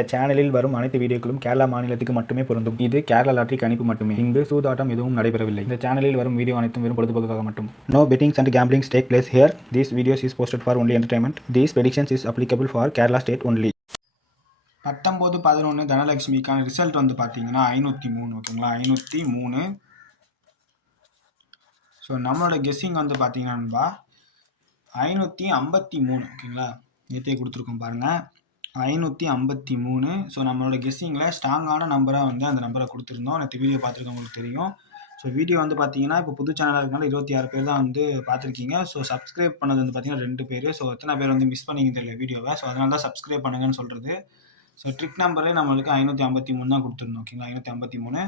இந்த சேனலில் வரும் அனைத்து வீடியோக்களும் கேரளா மாநிலத்துக்கு மட்டுமே பொருந்தும். இது கேரளா லாட்டரி கணிப்பு மட்டுமே. இங்கு சூதாட்டம் எதுவும் நடைபெறவில்லை. இந்த சேனலில் வரும் வீடியோ அனைத்தும் வெறும் பொழுதுபோக்காக மட்டும். No bettings and gamblings take place here. These videos is posted for only entertainment. These predictions is applicable for Kerala state only. 19/11 தனலட்சுமிக்கான result வந்து பார்த்தீங்கன்னா 503. ஓகேங்களா, 503. ஸோ நம்மளோட கெஸ்ஸிங் வந்து பார்த்தீங்கன்னா 553. ஓகேங்களா, நேற்றே கொடுத்துருக்கோம் பாருங்கள், 553. ஸோ நம்மளோட கெஸ்ஸிங்கில் ஸ்ட்ராங்கான நம்பராக வந்து அந்த நம்பரை கொடுத்துருந்தோம். நேற்று வீடியோ பார்த்துருக்கவங்களுக்கு தெரியும். ஸோ வீடியோ வந்து பார்த்தீங்கன்னா இப்போ புது சேனலாக இருக்கனால 26 பேர் தான் வந்து பார்த்துருக்கீங்க. ஸோ சப்ஸ்கிரைப் பண்ணது வந்து பார்த்தீங்கன்னா 2 பேர். ஸோ எத்தனை பேர் வந்து மிஸ் பண்ணிங்க தெரியல வீடியோவை. ஸோ அதனால தான் சப்ஸ்கிரைப் பண்ணுங்கன்னு சொல்கிறது. ஸோ ட்ரிக் நம்பரே நம்மளுக்கு 553 தான் கொடுத்துருந்தோம். ஓகேங்களா, 553.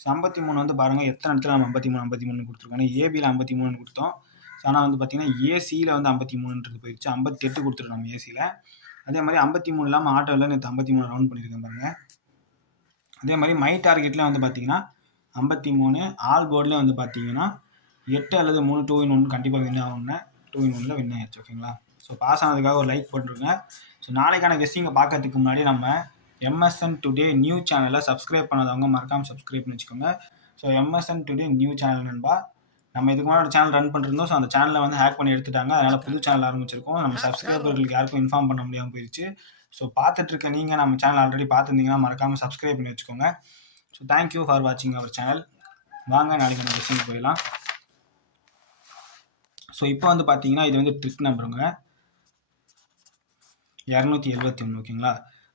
ஸோ 53 வந்து பாருங்கள் எத்தனை இடத்துல நம்ம 53 கொடுத்துருக்கோம். ஏபியில் 53 கொடுத்தோம். ஸோ ஆனால் வந்து பார்த்தீங்கன்னா ஏசியில் வந்து 53 போயிடுச்சு. 58 கொடுத்துருக்கோம் நம்ம ஏசியில். அதே மாதிரி 53 இல்லாமல் ஆட்டோவில் நேற்று 53 ரவுண்ட் பண்ணியிருக்கேன் பாருங்கள். அதே மாதிரி மை டார்கெட்டில் வந்து பார்த்தீங்கன்னா 53. ஆல் போர்டில் வந்து பார்த்தீங்கன்னா 8 அல்லது 3 2-in-1 கண்டிப்பாக வின் ஆகும்னு 2-in-1 வின் ஆயிடுச்சு. ஓகேங்களா, ஸோ பாஸ் ஆனதுக்காக ஒரு லைக் போட்டுருங்க. ஸோ நாளைக்கான கெஸ்டிங்கை பார்க்கறதுக்கு முன்னாடி நம்ம MSN டுடே நியூ சேனலை சப்ஸ்கிரைப் பண்ணாதவங்க மறக்காமல் சப்ஸ்கிரைப் பண்ணி வச்சுக்கோங்க. So MSN today new channel நண்பா, நம்ம இதுக்கு முன்னாடி ஒரு சேனல் ரன் பண்ணிருந்தோம். ஸோ அந்த சேனலை வந்து ஹேக் பண்ணி எடுத்துட்டாங்க. அதனால் புது சேனல் ஆரம்பிச்சிருக்கோம். நம்ம சப்ஸ்கிரைபர்களுக்கு யாருக்கும் இன்ஃபார்ம் பண்ண முடியாமல் போயிடுச்சு. ஸோ பார்த்துட்டு இருக்க நீங்கள் நம்ம சேனல் ஆல்ரெடி பார்த்துருந்தீங்கன்னா மறக்காமல் சப்ஸ்கிரைப் பண்ணி வச்சுக்கோங்க. ஸோ தேங்க்யூ ஃபார் வாட்சிங் அவர் சேனல். வாங்க நாளைக்கு நம்ம கெஸ்டிங் போயிடலாம். ஸோ இப்போ வந்து பார்த்தீங்கன்னா இது வந்து ட்ரிக் நம்பருங்க 271. ஓகேங்களா,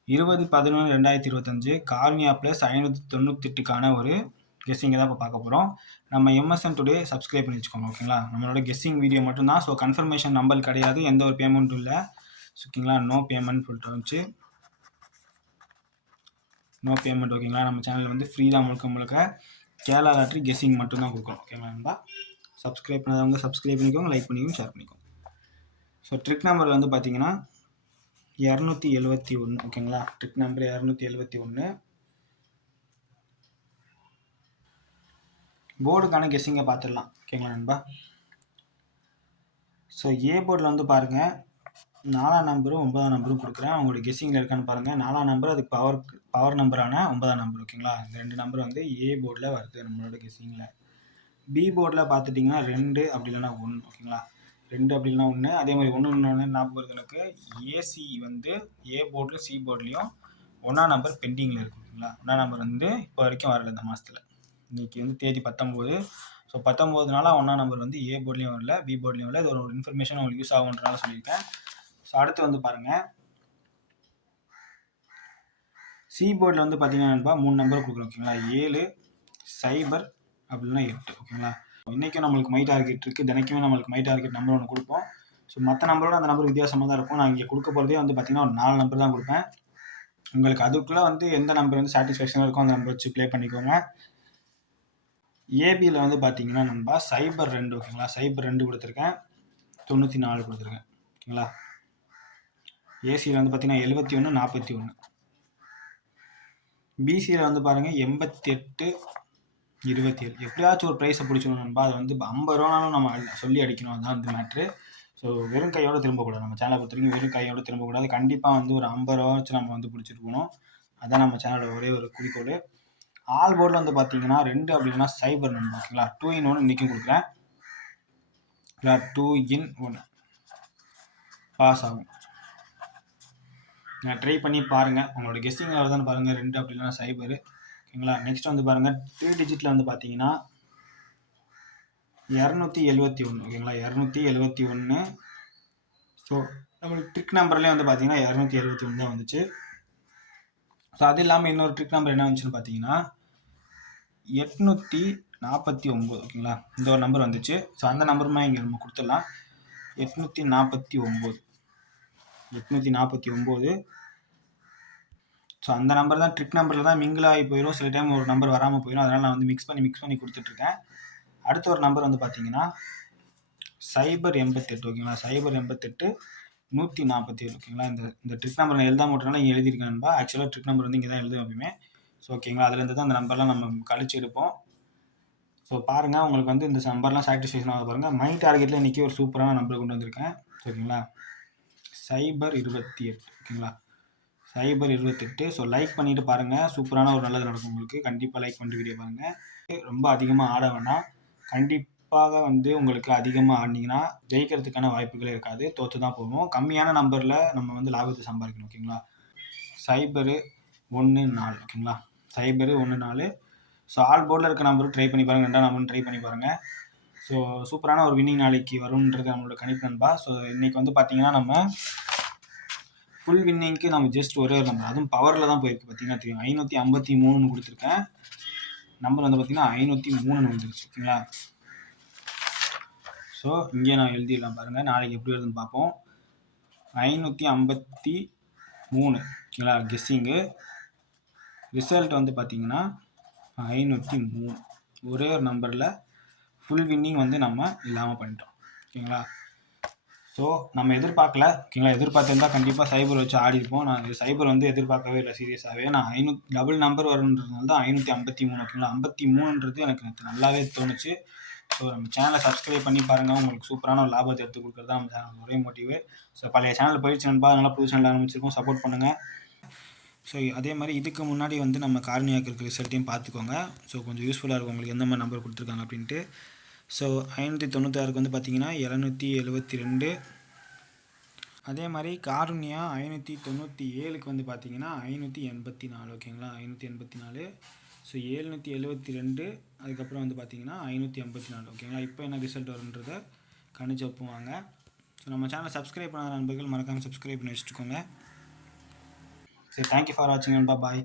20/11/2025 கார்னியா ப்ளஸ் 598க்கான ஒரு கெஸ்ஸிங்கை தான் இப்போ பார்க்க போகிறோம். நம்ம MSN டுடே சப்ஸ்கிரைப் பண்ணி வச்சுக்கோங்க. ஓகேங்களா, நம்மளோட கெஸ்ஸிங் வீடியோ மட்டும்தான். ஸோ கன்ஃபர்மேஷன் நம்பர் கிடையாது, எந்த ஒரு பேமெண்ட்டும் இல்லை. ஓகேங்களா, நோ பேமெண்ட் சொல்லிட்டு வந்துச்சு, நோ பேமெண்ட். ஓகேங்களா, நம்ம சேனலில் வந்து ஃப்ரீ தான், முழுக்க கேரளா லாட்ரி கெஸ்ஸிங் மட்டும்தான் கொடுக்குறோம். ஓகேங்களா நண்பா, சப்ஸ்கிரைப் பண்ணாதவங்க சப்ஸ்கிரைப் பண்ணிக்கோங்க, லைக் பண்ணிக்கோங்க, ஷேர் பண்ணிக்கோங்க. ஸோ ட்ரிக் நம்பர் வந்து பார்த்தீங்கன்னா 271. ஓகேங்களா, ட்ரிக் நம்பர் 271. போர்டுக்கான கெஸ்ஸிங்கை பார்த்துடலாம். ஓகேங்களா நண்பா, ஸோ ஏ போர்டில் வந்து பாருங்கள் 4ஆம் நம்பரும் 9ஆம் நம்பரும் கொடுக்குறேன். அவங்களோட கெஸ்ஸிங்கில் இருக்கான்னு பாருங்கள். 4ஆம் நம்பர் அதுக்கு பவர் நம்பரான 9ஆம் நம்பர். ஓகேங்களா, இந்த 2 நம்பர் வந்து ஏ போர்டில் வருது நம்மளோட கெஸ்ஸிங்கில். பி போர்டில் பார்த்துட்டிங்கன்னா 2 அப்படி இல்லைன்னா 1. ஓகேங்களா, 2 அப்படி இல்லைன்னா 1. அதே மாதிரி 1 ஞாபகம் வருது எனக்கு. ஏசி வந்து ஏ போர்டில் சி போர்ட்லேயும் 1ஆம் நம்பர் பெண்டிங்கில் இருக்குது. ஓகேங்களா, 1ஆம் நம்பர் வந்து இப்போ வரைக்கும் வரல இந்த மாதத்தில். இன்றைக்கி வந்து தேதி 19. ஸோ 19 1ஆம் நம்பர் வந்து ஏ போர்ட்லேயும் வரல, பி போர்ட்லேயும் வரல. இது ஒரு இன்ஃபர்மேஷன் உங்களுக்கு யூஸ் ஆகுன்றனால சொல்லியிருக்கேன். ஸோ அடுத்து வந்து பாருங்கள், சி போர்டில் வந்து பார்த்தீங்கன்னா 3 நம்பர் கொடுக்குறோம். ஓகேங்களா, 7 0 அப்படின்னா 8. ஓகேங்களா, இன்றைக்கும் நம்மளுக்கு மை டார்கெட் இருக்குது. தினைக்குமே நம்மளுக்கு மை டார்கெட் நம்பர் ஒன்று கொடுப்போம். ஸோ மற்ற நம்பரோட அந்த நம்பர் வித்தியாசமாக தான் இருக்கும். நான் இங்கே கொடுக்க போகிறதே வந்து பார்த்தீங்கன்னா ஒரு 4 நம்பர் தான் கொடுப்பேன். உங்களுக்கு அதுக்குள்ளே வந்து எந்த நம்பர் வந்து சாட்டிஸ்ஃபேக்ஷனாக இருக்கும் அந்த நம்பர் வச்சு ப்ளே பண்ணிக்கோங்க. ஏபியில் வந்து பார்த்தீங்கன்னா நண்பா 02. ஓகேங்களா, 02 கொடுத்துருக்கேன், 94 கொடுத்துருக்கேன். ஓகேங்களா, ஏசியில் வந்து பார்த்தீங்கன்னா 71 41. பிசியில் வந்து பாருங்கள் 88 27. எப்படியாச்சும் ஒரு ப்ரைஸை பிடிச்சிடணும் நண்பா. அது வந்து 50 ரூபானாலும் நம்ம சொல்லி அடிக்கணும், அதுதான் வந்து மேட்ரு. ஸோ வெறும் கையோடு திரும்பக்கூடாது. நம்ம சேனலை பொறுத்த வரைக்கும் வெறும் கையோடு திரும்பக்கூடாது. கண்டிப்பாக வந்து ஒரு 50 ரூபா வச்சு நம்ம வந்து பிடிச்சிருக்கணும். அதுதான் நம்ம சேனலோட ஒரே ஒரு குறிக்கோள். ஆல் போர்டில் வந்து பார்த்தீங்கன்னா 2 அப்படின்னா 0 நண்பா. ஓகேங்களா, 2-in-1 இன்றைக்கும் கொடுக்குறேன். 2-in-1 பாஸ் ஆகும். நான் ட்ரை பண்ணி பாருங்கள், உங்களோட கெஸ்ஸிங் வருதான்னு பாருங்கள். 2 அப்படின்னா 0. ஓகேங்களா, நெக்ஸ்ட் வந்து பாருங்கள் 3 டிஜிட்டில் வந்து பார்த்தீங்கன்னா 271. ஓகேங்களா, 271. ஸோ நம்மளுக்கு ட்ரிக் நம்பர்லேயே வந்து பார்த்தீங்கன்னா 271 தான் வந்துச்சு. ஸோ அது இல்லாமல் இன்னொரு ட்ரிக் நம்பர் என்ன வந்துச்சுன்னு பார்த்தீங்கன்னா 849. ஓகேங்களா, இந்த ஒரு நம்பர் வந்துச்சு. ஸோ அந்த நம்பருமே இங்கே நம்ம கொடுத்துடலாம். 849. ஸோ அந்த நம்பர் தான் ட்ரிக் நம்பரில் தான் மிங்கிள் ஆகி போயிடும். சில டைம் ஒரு நம்பர் வராமல் போயிடும். அதனால் நான் வந்து மிக்ஸ் பண்ணி கொடுத்துட்ருக்கேன். அடுத்த ஒரு நம்பர் வந்து பார்த்தீங்கன்னா 088. ஓகேங்களா, 088 147. ஓகேங்களா, இந்த ட்ரிக் நம்பர் நான் எழுதாம விட்டனால இங்கே எழுதியிருக்கேன்பா. ஆக்சுவலாக ட்ரிக் நம்பர் வந்து இங்கே தான் எழுதும் எப்பவுமே. ஸோ ஓகேங்களா, அதுலேருந்து தான் அந்த நம்பர்லாம் நம்ம கழிச்சு எடுப்போம். ஸோ பாருங்கள், உங்களுக்கு வந்து இந்த நம்பர்லாம் சாட்டிஸ்ஃபேக்ஷன் ஆக பாருங்கள். மை டார்கெட்டில் இன்றைக்கி ஒரு சூப்பரான நம்பர் கொண்டு வந்திருக்கேன். ஓகேங்களா, 028. ஓகேங்களா, 028. ஸோ லைக் பண்ணிவிட்டு பாருங்கள், சூப்பரான ஒரு நல்லது நடக்கும் உங்களுக்கு. கண்டிப்பாக லைக் பண்ணிட்டு வீடியோ பாருங்கள். ரொம்ப அதிகமாக ஆட வேணாம். கண்டிப்பாக வந்து உங்களுக்கு அதிகமாக ஆடினீங்கன்னா ஜெயிக்கிறதுக்கான வாய்ப்புகளே இருக்காது, தோற்று தான் போவோம். கம்மியான நம்பரில் நம்ம வந்து லாபத்தை சம்பாதிக்கணும், ஓகேங்களா. 014 ஓகேங்களா, 014. ஸோ ஆல் போர்டில் இருக்க நம்பரும் ட்ரை பண்ணி பாருங்கள், 2ஆம் நம்பரும் ட்ரை பண்ணி பாருங்கள். ஸோ சூப்பரான ஒரு வின்னிங் நாளைக்கு வரும்ன்றது நம்மளோட கணிப்பு நண்பா. ஸோ இன்றைக்கி வந்து பார்த்தீங்கன்னா நம்ம ஃபுல் வின்னிங்க்கு நம்ம ஜஸ்ட் ஒரே ஒரு நம்பர், அதுவும் பவரில் தான் போயிருக்கு. பார்த்தீங்கன்னா தெரியும், 553 கொடுத்துருக்கேன். நம்பர் வந்து பார்த்தீங்கன்னா 503 வந்துருச்சு, ஓகேங்களா. ஸோ இங்கே நான் எழுதிடலாம் பாருங்கள், நாளைக்கு எப்படி வருதுன்னு பார்ப்போம். 553 ஓகேங்களா கெஸ்ஸிங்கு. ரிசல்ட் வந்து பார்த்தீங்கன்னா 503. ஒரே ஒரு நம்பரில் ஃபுல் வின்னிங் வந்து நம்ம இல்லாமல் பண்ணிட்டோம், ஓகேங்களா. ஸோ நம்ம எதிர்பார்க்கல, ஓகேங்களா. எதிர்பார்த்துருந்தா கண்டிப்பாக சைபர் வச்சு ஆடிருப்போம். நான் சைபர் வந்து எதிர்பார்க்கவே இல்லை சீரியஸாகவே. நான் டபுள் நம்பர் வருன்றதுனால தான் 553, ஓகேங்களா. 53ன்றது எனக்கு நல்லாவே தோணுச்சு. ஸோ நம்ம சேனலை சப்ஸ்கிரைப் பண்ணி பாருங்கள், உங்களுக்கு சூப்பரான ஒரு லாபத்தை எடுத்து கொடுக்குறது தான் நம்ம சேனல் ஒரே மோட்டிவே. ஸோ பழைய சேனல் போயிடுச்சு நண்பா, அதனால் புது சேனல் ஆரம்பிச்சிருக்கோம், சப்போர்ட் பண்ணுங்கள். ஸோ அதே மாதிரி இதுக்கு முன்னாடி வந்து நம்ம கார்னியாக்கு இருக்க ரிசல்ட்டையும் பார்த்துக்கோங்க. ஸோ கொஞ்சம் யூஸ்ஃபுல்லாக இருக்கும் உங்களுக்கு, எந்த மாதிரி நம்பர் கொடுத்துருக்காங்க அப்படின்ட்டு. ஸோ 596க்கு வந்து பார்த்தீங்கன்னா 772. அதே மாதிரி காருண்யா 597க்கு வந்து பார்த்தீங்கன்னா 584, ஓகேங்களா. 584. ஸோ 772, அதுக்கப்புறம் வந்து பார்த்தீங்கன்னா 584, ஓகேங்களா. இப்போ என்ன ரிசல்ட் வருன்றதை கணிச்சு வைப்புவாங்க. ஸோ நம்ம சேனலை சப்ஸ்கிரைப் பண்ணாத நண்பர்கள் மறக்காமல் சப்ஸ்கிரைப் பண்ணி வச்சுக்கோங்க. சரி, தேங்க்யூ ஃபார் வாட்சிங் நண்பா, பாய்.